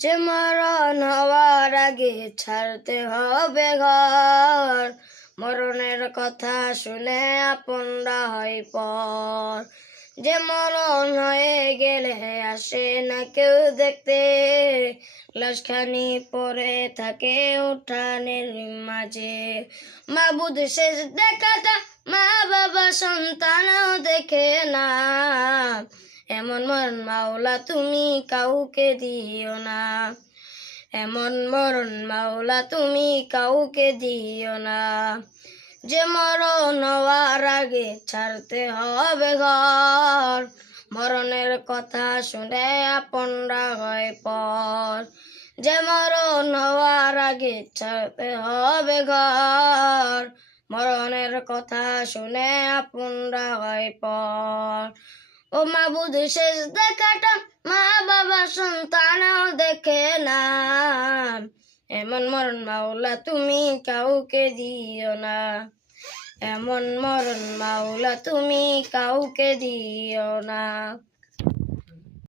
যে মরণ হওয়ার আগে ছাড়তে হবে ঘর, মরণের কথা শুনে আপনরা হয় পর। যে মরণ হয়ে গেলে আসে না কেউ দেখতে, লাশখানি পড়ে থাকে উঠানের মাঝে। মাবুদ শেষ দেখাটা মা বাবা সন্তানও দেখে না, এমন মরণ মাওলা তুমি কাউকে দিও না। এমন মরণ মাওলা তুমি কাউকে দিও না। যে মরণ হওয়ার আগে ছাড়তে হবে ঘর, মরণের কথা শুনে আপনরা হয় পর। যে মরণ হওয়ার আগে ছাড়তে হবে ঘর, মরণের কথা শুনে আপনরা হয় পর। ও মাবুদ শেষ দেখাটা মা বাবা সন্তানও দেখে না, এমন মরণ মাওলা তুমি কাউকে দিও না। এমন মরণ মাওলা তুমি কাউকে দিও না।